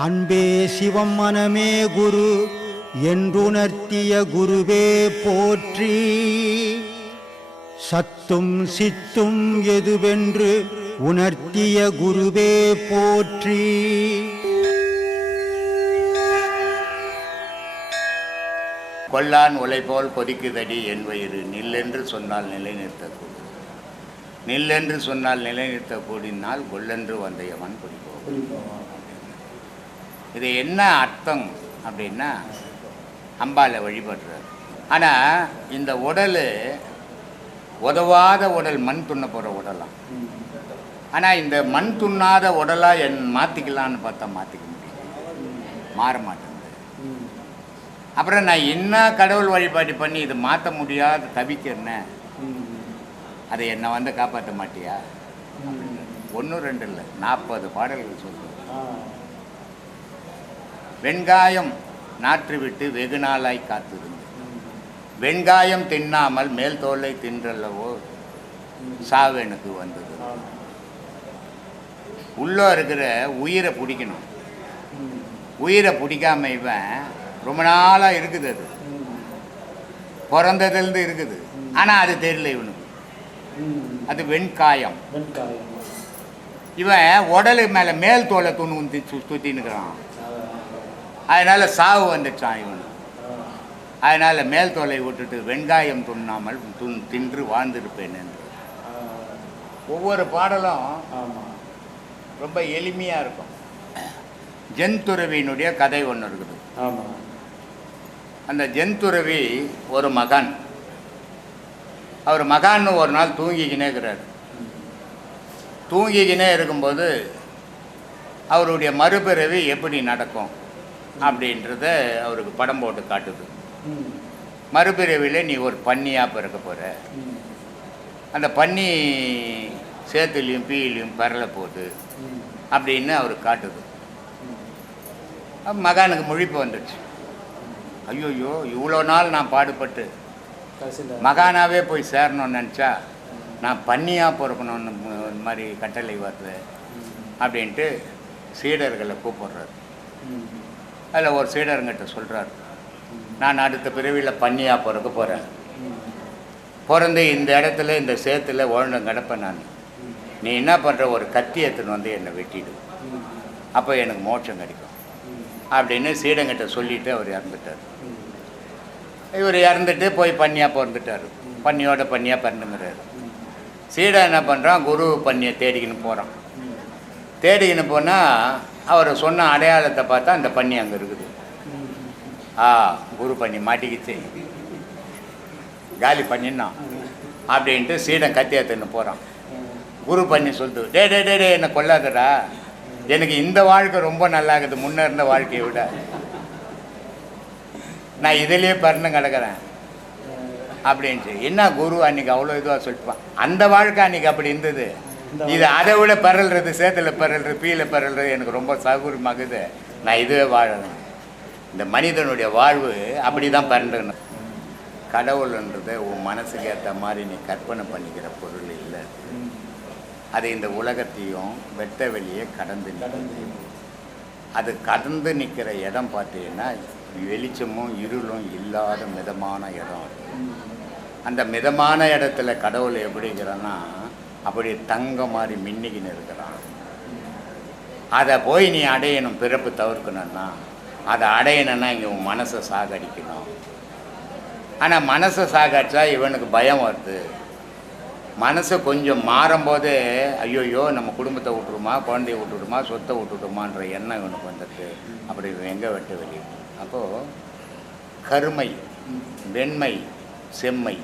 அன்பே சிவம் மனமே குரு என்றுணர்த்திய குருவே போற்றி. சத்தும் சித்தும் எதுவென்று உணர்த்திய குருவே போற்றி. கொல்லான் உலைபோல் கொதிக்குதடி என் வயிறு நில்லென்று சொன்னால் நிலைநிறுத்தக்கூடும் நில்லென்று சொன்னால் நிலைநிறுத்தக்கூடினால் கொல்லென்று வந்த யமன் இது என்ன அர்த்தம் அப்படின்னா அம்பாலை வழிபடுறது ஆனால் இந்த உடல் உதவாத உடல் மண் துண்ண போகிற உடலாம் ஆனால் இந்த மண் துண்ணாத உடலாக என் மாற்றிக்கலான்னு பார்த்தா மாற்றிக்க முடியும் மாற மாட்டேங்குது. அப்புறம் நான் என்ன கடவுள் வழிபாடு பண்ணி இது மாற்ற முடியாத தவிக்கிறேன்? அதை என்னை வந்து காப்பாற்ற மாட்டியா? ஒன்றும் ரெண்டு இல்லை நாற்பது பாடல்கள் சொல்லுவேன் வெண்காயம் நாற்று விட்டு வெகு நாளாய் காத்திருந்து வெண்காயம் தின்னாமல் மேல் தோலை தின்றல்லவோ சாவு எனக்கு வந்தது உள்ள இருக்கிற உயிரை பிடிக்கணும் உயிரை பிடிக்காம இவன் ரொம்ப நாளாக இருக்குது அது பிறந்ததுலேருந்து இருக்குது ஆனால் அது தெரியல இவனுக்கு அது வெண்காயம் இவன் உடலு மேலே மேல் தோலை துணி சுற்றின்னுக்கிறான் அதனால் சாவு வந்துச்சான் இவனுக்கு அதனால் மேல் தோலை விட்டுட்டு வெங்காயம் துண்ணாமல் துன் தின்று வாழ்ந்திருப்பேன் என்று. ஒவ்வொரு பாடலும் ரொம்ப எளிமையாக இருக்கும். ஜென்துறவியினுடைய கதை ஒன்று இருக்குது. அந்த ஜென்துறவி ஒரு மகான். அவர் மகான்னு ஒரு நாள் தூங்கிக்கினே இருக்கிறார். தூங்கிக்கினே இருக்கும்போது அவருடைய மறுபிறவி எப்படி நடக்கும்? அப்படின்றத அவருக்கு படம் போட்டு காட்டுது. மறுபிறவியில் நீ ஒரு பன்னியாக பிறக்க போகிற அந்த பன்னி சேத்துலேயும் பீயிலையும் பரல போகுது அப்படின்னு அவருக்கு காட்டுது. மகானுக்கு முழிப்பு வந்துடுச்சு. ஐயோயோ இவ்வளோ நாள் நான் பாடுபட்டு மகானாவே போய் சேரணும்னு நினச்சா நான் பன்னியாக பிறக்கணும்னு இந்த மாதிரி கட்டளை வருது அப்படின்ட்டு சீடர்களை கூப்பிடுறாரு. அதில் ஒரு சீடருங்கிட்ட சொல்கிறார் நான் அடுத்த பிறவியில் பன்னியாக பிறக்க போகிறேன் பிறந்து இந்த இடத்துல இந்த சேத்துல உழண்டம் கிடப்பேன் நான். நீ என்ன பண்ணுற ஒரு கத்தி எடுத்துன்னு வந்து என்னை வெட்டிடு. அப்போ எனக்கு மோட்சம் கிடைக்கும். அப்படின்னு சீடங்கிட்ட சொல்லிவிட்டு அவர் இறந்துட்டார். இவர் இறந்துட்டு போய் பன்னியாக பிறந்துட்டார். பன்னியோட பன்னியாக பிறந்துங்கிறார். சீடன் என்ன பண்ணுறான் குரு பன்னியை தேடிக்கின்னு போகிறான் தேடிக்கின்னு போனால் அவர் சொன்ன அடையாளத்தை பார்த்தா அந்த பண்ணி அங்கே இருக்குது. ஆ குரு பண்ணி மாட்டிக்கிச்சு. காலி பண்ணினான் அப்படின்ட்டு சீடன் கத்தி எடுத்துன்னு போகிறான் குரு பண்ணி சொல்லுது டே டே டே டே என்னை கொல்லாதடா. எனக்கு இந்த வாழ்க்கை ரொம்ப நல்லா இருக்குது முன்ன இருந்த வாழ்க்கையை விட. நான் இதிலே பறந்து கிடக்கிறேன். அப்படின்ட்டு என்ன குரு அன்னைக்கு அவ்வளோ இதுவாக சொல்லிட்டுப்பான் அந்த வாழ்க்கை அன்னைக்கு அப்படி இருந்தது. இது அதை விட பரல்றது சேத்துல பரல்றது பீல பரல்றது எனக்கு ரொம்ப சௌகரியமாகுது நான் இதுவே வாழணும். இந்த மனிதனுடைய வாழ்வு அப்படி தான் பரண்டணும் கடவுள்ன்றது உன் மனசுக்கு ஏற்ற மாதிரி நீ கற்பனை பண்ணிக்கிற பொருள் இல்லை. அது இந்த உலகத்தையும் வெட்ட வெளியே கடந்து அது கடந்து நிற்கிற இடம் பார்த்தீங்கன்னா வெளிச்சமும் இருளும் இல்லாத மிதமான இடம். அந்த மிதமான இடத்துல கடவுள் எப்படிங்கிறான்னா அப்படி தங்க மாதிரி மின்னிக்கின்னு இருக்கிறான். அதை போய் நீ அடையணும் பிறப்பு தவிர்க்கணும்னா அதை அடையணும்னா இங்கே உன் மனசை சாகடிக்கணும். ஆனால் மனசை சாகடிச்சா இவனுக்கு பயம் வருது. மனசு கொஞ்சம் மாறும்போது ஐயோயோ நம்ம குடும்பத்தை விட்டுருமா குழந்தைய விட்டுடுமா சொத்தை விட்டுடுமான்ற எண்ணம் இவனுக்கு வந்துட்டு அப்படி இவன் எங்கே வெட்ட வெளியே அப்போது கருமை வெண்மை செம்மை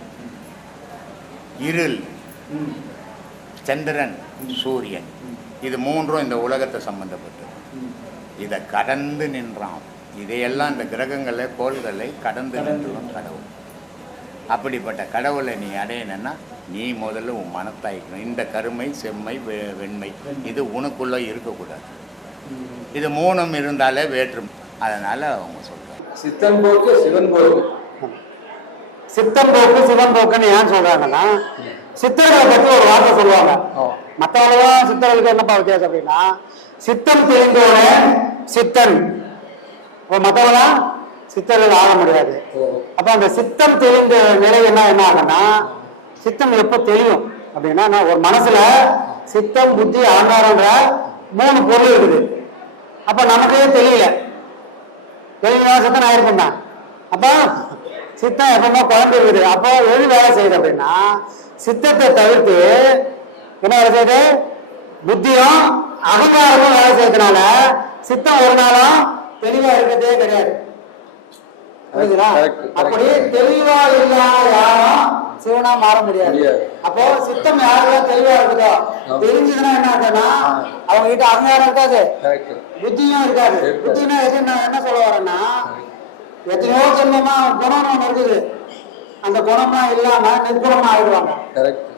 இருள் சந்திரன் சூரியன். இது மூன்றும் இந்த உலகத்தை சம்பந்தப்பட்டது. இதை கடந்து நின்றான். இதையெல்லாம் இந்த கிரகங்களை கோள்களை கடந்து நின்றவன் கடவுள். அப்படிப்பட்ட கடவுளை நீ அடையணும்னா நீ முதல்ல உன் மனத்தாய்க்கணும் இந்த கருமை செம்மை வெ- வெண்மை இது உனக்குள்ளே இருக்கக்கூடாது. இது மூணும் இருந்தாலே வேற்றும். அதனால் அவங்க சொல்கிறாங்க சித்தன் போக்கு சிவன் போக்கு சித்தம் போக்கு சிவம் போக்குன்னு ஏன் சொல்றாங்கன்னா சித்தர்களை பத்தி ஒரு வார்த்தை சொல்லுவாங்க. மற்றவங்களும் சித்தர்களுக்கு என்னப்பா வித்தியாசம் அப்படின்னா சித்தம் தெரிந்தவன் சித்தன். இப்போ மற்றவங்களாம் சித்தர்கள் ஆக முடியாது. அப்ப அந்த சித்தம் தெரிந்த நிலை என்ன என்ன ஆகும்னா சித்தம் எப்போ தெரியும் அப்படின்னா நான் ஒரு மனசுல சித்தம் புத்தி ஆங்காரங்கிற மூணு பொருள் இருக்குது. அப்ப நமக்கே தெரியல. தெரியல சித்தம் ஆயிருக்கும் தான் அப்போ சித்தம் எப்பவுமே குழம்பு இருக்குது அப்போ எது வேலை செய்யுது அப்படின்னா சித்தத்தை தவிர்த்து என்ன வேலை செய்யுது? புத்தியும் அகங்காரமும் வேலை செய்யறதுனால சித்தம் ஒரு நாளும் தெளிவா இருக்கிறதே கிடையாது. அப்படி தெளிவா இல்லாத யாரும் சிவனா மாற முடியாது. அப்போ சித்தம் யாரெல்லாம் தெளிவா இருக்குதோ. தெரிஞ்சதுன்னா என்ன ஆகுதுன்னா அவங்க கிட்ட அகங்காரம் இருக்காது. புத்தியும் இருக்காது. புத்தினா எது என்ன சொல்ல வரேன்னா எத்தனையோ ஜென்மமா குணம் இருக்குது அந்த குணமா இல்லாம நிர்குணமா ஆயிடுவாங்க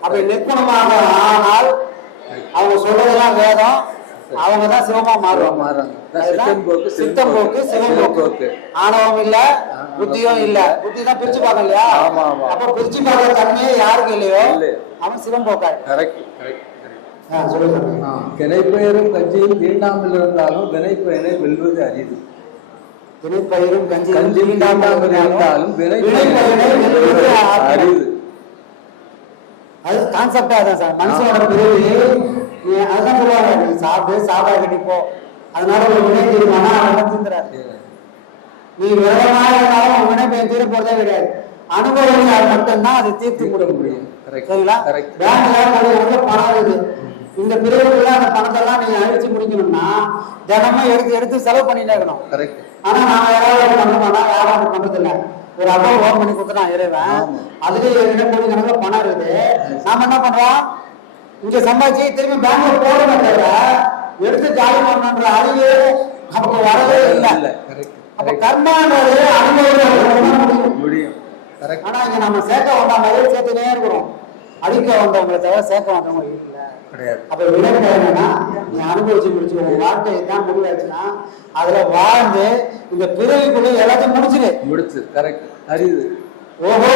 அப்படி நிர்குணமாக ஆனால் அவங்க சொல்றதெல்லாம் வேதம். அவங்க தான் சிவமா மாறுவாங்க. சித்தம் போக்கு, சிவம் போக்கு. ஆணவம் இல்ல புத்தியும் இல்ல. புத்தி தான் பிரிச்சு பார்க்க இல்லையா ஆமா, ஆமா. அப்ப பிரிச்சு பார்க்க தன்மையே யாருக்கு இல்லையோ? இல்லை. அவன் சிவம் போக்காரு. கரெக்ட் கரெக்ட் சொல்லுங்க. தினைப்பெயரும் கஞ்சியும் தீண்டாமல் இருந்தாலும் வினைப்பயனை வெல்வது அரிது. வினைப்பயிரும் கஞ்சி கஞ்சி தீண்டாமல் இருந்தாலும் வினைப்பயனை வினைப்பயனை வெல்வது அரிது அது கான்செப்டே அதான் சார். மனுஷனோட பிறவி நீ அதான் சொல்லுவாங்க. நீ சாப்பிட்டு சாப்பிடா கட்டி போ. அதனால ஒரு வினை தீர்மானா அவன் தீர்ந்துறாரு நீ விரதமா இருந்தாலும் உன் வினை தீர போறதே கிடையாது. அனுபவம் மட்டும்தான் அதை தீர்த்து கொடுக்க முடியும். சரிங்களா. பேங்க்ல பணம் இருக்குது இந்த பிரிவுக்குள்ள அந்த பணத்தெல்லாம் நீ அழிச்சு முடிக்கணும்னா தினமும் எடுத்து எடுத்து செலவு பண்ணிட்டே இருக்கணும். கரெக்ட் ஆனா நாம யாராவது பண்ணோம்னா யாரும் அப்படி பண்றது இல்ல ஒரு அக்கௌண்ட் ஓன் பண்ணி கொடுத்துட்டான் இறைவன். அதுலயே ரெண்டு கோடி கணக்குல பணம் இருக்குது. நாம என்ன பண்றோம்? இங்க சம்பாதிச்சு திரும்பி பேங்க்ல போடணுமே தவிர எடுத்து ஜாலி பண்ணணுன்ற அறிவு நமக்கு வரவே இல்லை. அப்ப கர்மான்றது அனுபவம். முடியும். ஆனா இங்க நம்ம சேர்க்க வந்தா மாதிரி சேர்த்துனே இருக்கிறோம். அடிக்க வந்தவங்களை தவிர சேர்க்க வந்தவங்க இல்ல கிடையாது. அப்ப விளைவு என்னன்னா நீ அனுபவிச்சு முடிச்சு உங்க வாழ்க்கை தான் முடிவாச்சுன்னா அதுல வாழ்ந்து இந்த பிறவிக்குள்ள எல்லாத்தையும் முடிச்சிரு. முடிச்சு கரெக்ட் அரிது ஓஹோ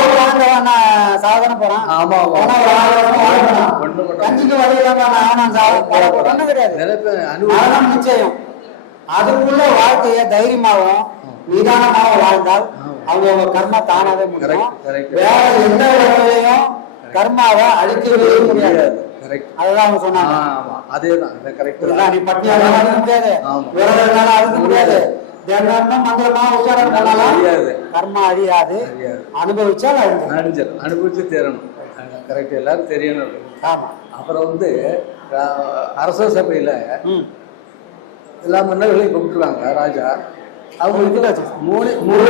சாதனை போறான். ஆமா, ஆமா. கஞ்சிக்கு வழி இல்லாம நான் சாதனை கிடையாது. அனுபவம். நிச்சயம். அதுக்குள்ள வாழ்க்கைய தைரியமாவும் நிதானமாவும் வாழ்ந்தால் அவங்க கர்மா தானாவே முடியும். வேற எந்த வகையிலையும் கர்மாவை அழிக்கவே முடியாது. கரெக்ட் அதுதான் அவங்க சொன்னாங்க. ஆமா. அதேதான். கரெக்ட்? நீ பட்டியால முடியாது. விரதனால அழுக முடியாது. மந்திரமா உச்சாரணம் பண்ணாலும். கர்மா அழியாது. அழியாது. அனுபவிச்சால் அழிஞ்சு. அணிஞ்சல் அனுபவிச்சு தேரணும் கரெக்ட் எல்லாரும் தெரியணும். ஆமா. அப்புறம் வந்து அரச சபையில எல்லா மன்னர்களையும் கூப்பிட்டுருவாங்க ராஜா. அவங்களுக்கு மூணு மூணு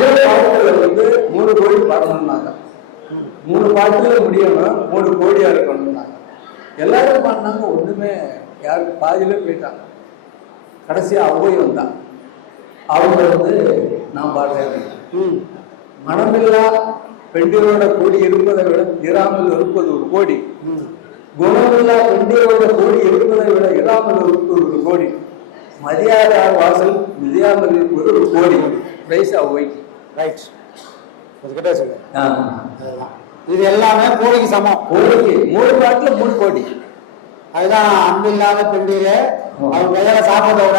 வந்து மூணு கோடி பாடணும்னாங்க. மூணு பாட்டுல முடியணும் மூணு கோடியா இருக்கணும்னாங்க. எல்லாரும் பாடினாங்க ஒண்ணுமே யாருக்கு பாதியிலே போயிட்டாங்க. கடைசியா அவ்வை வந்தான் அவங்க வந்து நான் பாடுறேன் ம். மனமில்லா பெண்டிரோட கோடி இருப்பதை விட இராமல் இருப்பது ஒரு கோடி. குணமில்லா பெண்டிரோட கோடி இருப்பதை விட இராமல் இருப்பது ஒரு கோடி. மரியாதார் வாசல் மிதியாமல் இருப்பது ஒரு கோடி. பிரைஸ் அவ்வைக்கு ரைட் அதுக்கிட்ட சொல்லு அதுதான். இது எல்லாமே கோழிக்கு சமம். கோடிக்கு மூணு பாட்டுல மூணு கோடி அதுதான் அன்பு இல்லாத பெண்டிலே அவங்க கையால விட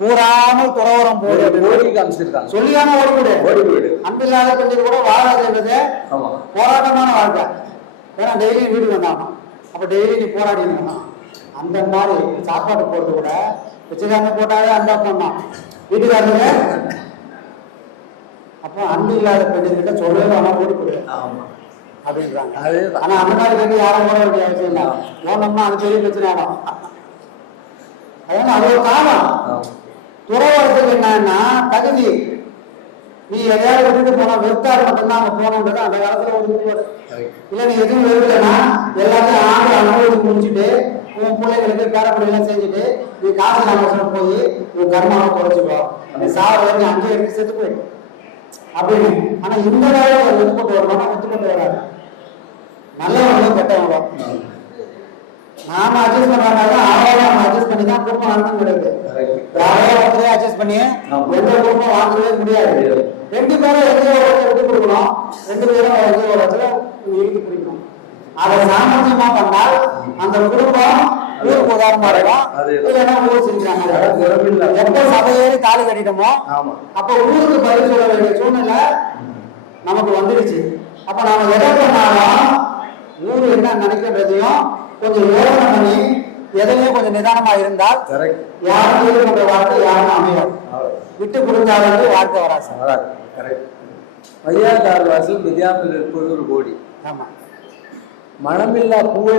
கூறாமல் துறவரம் போடு. கோடி காமிச்சிருக்காங்க. சொல்லியான ஓடிவிடு ஓடி போயிடு. அன்பு இல்லாத பெண்டில் கூட வாழாதுன்றது ஆமா. போராட்டமான வாழ்க்கை. ஏன்னா டெய்லி வீடு வந்தாங்க அப்ப டெய்லி நீ போராடி இருந்தான் அந்த மாதிரி சாப்பாடு போறது கூட வச்சுக்காம போட்டாலே அந்த பண்ணான் வீட்டுக்காரங்க அப்போ அன்பு இல்லாத பெண்ணுகிட்ட சொல்லவே வேணாம் ஓடி போடு. ஆமா. அப்படின்றாங்க. அதேதான். ஆனா அந்த மாதிரி கேட்டு யாரும் போட வேண்டிய அவசியம் இல்லை. போனோம்னா அது பெரிய பிரச்சனை ஆகும் அதனால அது ஒரு காலம் துறவரத்துக்கு என்னன்னா தகுதி. நீ எதையாவது விட்டுட்டு போனா வெறுத்தாடு மட்டும்தான் அங்க போகணுன்றது அந்த காலத்துல ஒரு Correct. இல்ல நீ எதுவும் வெறுக்கலன்னா எல்லாத்தையும் ஆண்டு அனுபவிச்சு முடிச்சுட்டு உன் பிள்ளைங்களுக்கு பேரப்படி எல்லாம் செஞ்சுட்டு நீ காசு நாம போய் உன் கர்மாவை குறைச்சிக்கோ. நீ சாவ வரைக்கும் அங்கேயே இருந்து செத்து போயிடும் அப்படின்னு. ஆனா இந்த காலத்துல வெத்து கொண்டு வரணும்னா வெத்து கொண்டு வராது. நல்லவங்களும் கெட்டவங்களும் நாம அட்ஜஸ்ட் பண்ற மாதிரி தான் அவங்களும் நம்ம அட்ஜஸ்ட் பண்ணி தான் குடும்பம் கிடையாது Correct. யாரையோ ஒருத்தரையும் அட்ஜஸ்ட் பண்ணி. எந்த குடும்பம் வாங்கவே முடியாது. முடியாது. ரெண்டு பேரும் எங்கேயோ ஒரு இடத்துல விட்டு கொடுக்கணும். ரெண்டு பேரும் எங்கேயோ ஒரு இடத்துல இழுத்து பிடிக்கணும் அதை சாமர்த்தியமா பண்ணால் அந்த குடும்பம் ஊருக்கு உதாரணமா இருக்கும். இல்லைன்னா ஊர் செஞ்சாங்க. எப்போ சபையேறி தாலி கட்டிட்டோமோ அப்ப ஊருக்கு பதில் சொல்ல வேண்டிய சூழ்நிலை நமக்கு வந்துடுச்சு. அப்ப நாம எதை பண்ணாலும் என்ன நினைக்கின்றதையும் கொஞ்சம் யோசனை பண்ணி எதையும் கொஞ்சம் நிதானமா இருந்தால் யாரும் ஈடுபட்ட வாழ்க்கை யாரும் அமையும் விட்டு கொடுத்தாலும் வாழ்க்கை வராது. சார். வராது கரெக்ட் மையாதார் வாசல் மிதியாமல் இருப்பது ஒரு கோடி. ஆமா. மனமில்லா பூவை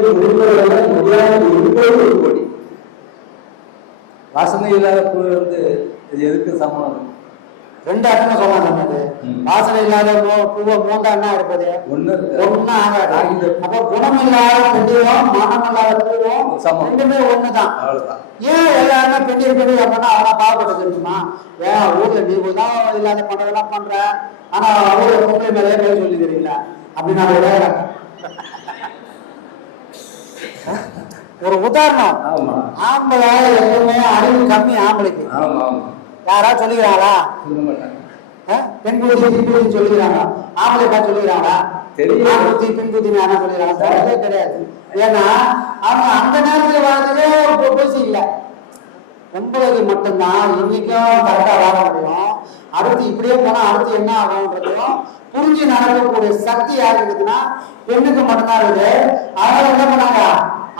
முடியாமல் இருப்பது ஒரு கோடி. வாசனை இல்லாத பூ வந்து இது எதுக்கு சமம் ரெண்டு அர்த்தம் சொல்லலாம் சொன்னது. வாசனை இல்லாத பூவை மூண்டா என்ன இருப்பது ஒண்ணு ஆகாது. அப்போ குணம் இல்லாத பெண்ணிலும் மனம் இல்லாத பூவும். ரெண்டுமே ஒண்ணுதான். ஏன் எல்லாருமே பெண்ணீர் பெண்ணீர் அப்படின்னா அவன் பாவப்பட்டது இருக்குமா ஏன் ஊர்ல நீ தான் இல்லாத பண்றதெல்லாம் பண்ற. ஆனா ஊர்ல பொம்பளை மேலே கை சொல்லி தெரியல அப்படின்னு நான். ஒரு உதாரணம். ஆமா. ஆம்பளை எப்பவுமே அறிவு கம்மி ஆம்பளைக்கு. ஆமா ஆமா. யாரா சொல்லுகிறாங்களா? பெண் புத்தி பெண் புத்தி சொல்லுகிறாங்க ஆம்பளை பார்த்து சொல்லுகிறாங்களா? தெரியும். புத்தி பெண் புத்தி சொல்லுகிறாங்க கிடையவே கிடையாது. ஏன்னா அவங்க அந்த நேரத்துல வாழ்ந்ததே ஒரு பேசி இல்லை. பொம்பளைக்கு மட்டும்தான் இன்னைக்கும் கரெக்டா வாழ முடியும். அடுத்து இப்படியே போனா அடுத்து என்ன ஆகும்ன்றதையும் புரிஞ்சு நடக்கக்கூடிய சக்தி யாருக்கு இருக்குதுன்னா பெண்ணுக்கு மட்டும்தான் இருக்குது. அதனால என்ன பண்ணாங்க?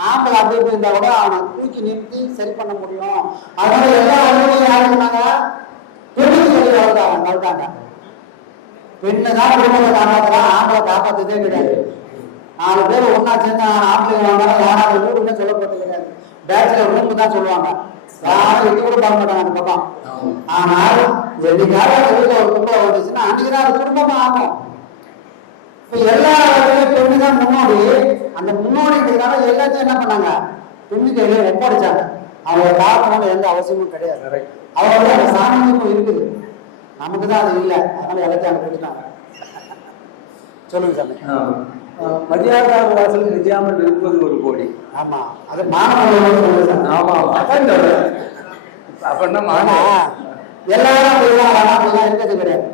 ஆம்பளை அப்படி இருந்தா கூட அவனை தூக்கி நிறுத்தி சரி பண்ண முடியும். அதனால எல்லா அலுவலையும் யாரு இருந்தாங்க பெண்ணுக்கு சொல்லி வளர்த்தாங்க பெண்ணு தான் குடும்பத்தை காப்பாற்றலாம் ஆம்பளை காப்பாற்றதே கிடையாது. நாலு பேர் ஒண்ணா சேர்ந்து ஆம்பளைங்க வந்தாலும் யாராவது வீடுன்னு சொல்லப்பட்டது கிடையாது. பேச்சுலர் ரூம் தான் சொல்லுவாங்க. யாரும் எட்டி கூட பார்க்க மாட்டாங்க அந்த பக்கம். ஆனால் என்னைக்காவது அந்த வீட்டுல ஒரு கும்பலம் வந்துச்சுன்னா அன்னைக்கு தான் அது குடும்பமா ஆகும். இப்ப எல்லா பெண்ணு தான் முன்னோடி. அந்த முன்னோடின்றதுனால எல்லாத்தையும் என்ன பண்ணாங்க? பெண்ணு கையில ஒப்படைச்சாங்க. அவங்க பார்க்கணும்னு எந்த அவசியமும் கிடையாது. கரெக்ட் அவரோட அந்த சாமர்த்தியம் இருக்குது. நமக்கு தான் அது இல்லை. அதனால அங்க போட்டுட்டாங்க சொல்லுங்க சாமி. மதியாதார் வாசல் மிதியாமல் இருப்பது ஒரு கோடி. ஆமா. அது சார் ஆமா அதான். அப்படின்னா மாணவ? எல்லாரும் அப்படிலாம் அப்படிலாம் இருக்கிறது கிடையாது.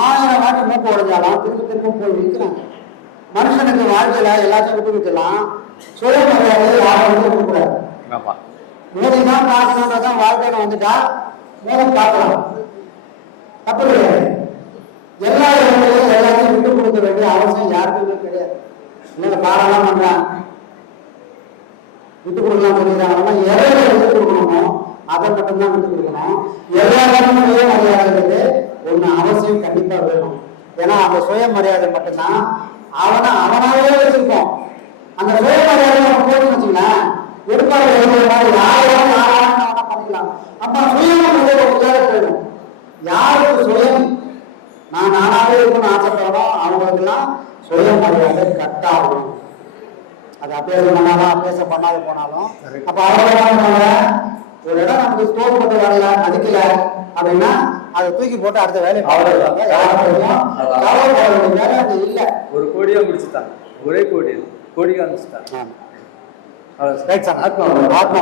ஆயிரம் வாட்டி மூக்கு உடைஞ்சாலும் திரும்ப திரும்ப போய் நிற்கிறாங்க. மனுஷனுக்கு வாழ்க்கையில எல்லாத்தையும் விட்டு விட்டுலாம். சுயமரியாதை யாரும் வந்து விட்டுக்கூடாது ஆமா. மோதி தான் பார்க்கணுன்றதான் வாழ்க்கையில வந்துட்டா மோதி பார்க்கலாம். அப்படி கிடையாது எல்லா இடங்களிலும் எல்லாத்தையும் விட்டு கொடுக்க வேண்டிய அவசியம் யாருக்குமே கிடையாது. இல்லை பாடலாம் பண்றான் விட்டு கொடுக்கலாம் சொல்லிடுறாங்கன்னா எதை விட்டு கொடுக்கணுமோ அதை மட்டும்தான் விட்டு கொடுக்கணும். எல்லா எல்லாருக்கும் மரியாதைங்கிறது ஒண்ணு அவசியம் கண்டிப்பா வேணும். ஏன்னா அந்த சுயமரியாதை மட்டும்தான் அவனை அவனாவே வச்சிருப்போம். அந்த சுயமரியாதை நம்ம போட்டு வச்சுங்களேன் எடுப்பாளர் எழுதுற மாதிரி யாரும் யாரும் பண்ணிக்கலாம் அப்ப சுயமரியாதை உள்ளார போயிடும் யாருக்கு சுயம்? நான் நானாவே இருக்கணும்னு ஆசைப்படுறோம் அவங்களுக்கெல்லாம் சுயமரியாதை கட்டாகும். அது அபேச பண்ணாலும் அபேச பண்ணாத போனாலும். அப்ப அவங்க ஒரு இடம் நமக்கு ஸ்டோர் போட்டு வரல மதிக்கல அப்படின்னா அதை தூக்கி போட்டு அடுத்த வேலையை அவ்வளவுதான். வேலை அது இல்லை. ஒரு கோடியா முடிச்சுட்டாங்க ஒரே கோடி அது. கோடி காமிச்சுட்டாங்க அவ்வளவு ரைட் சார் ஆத்மா ஆத்மா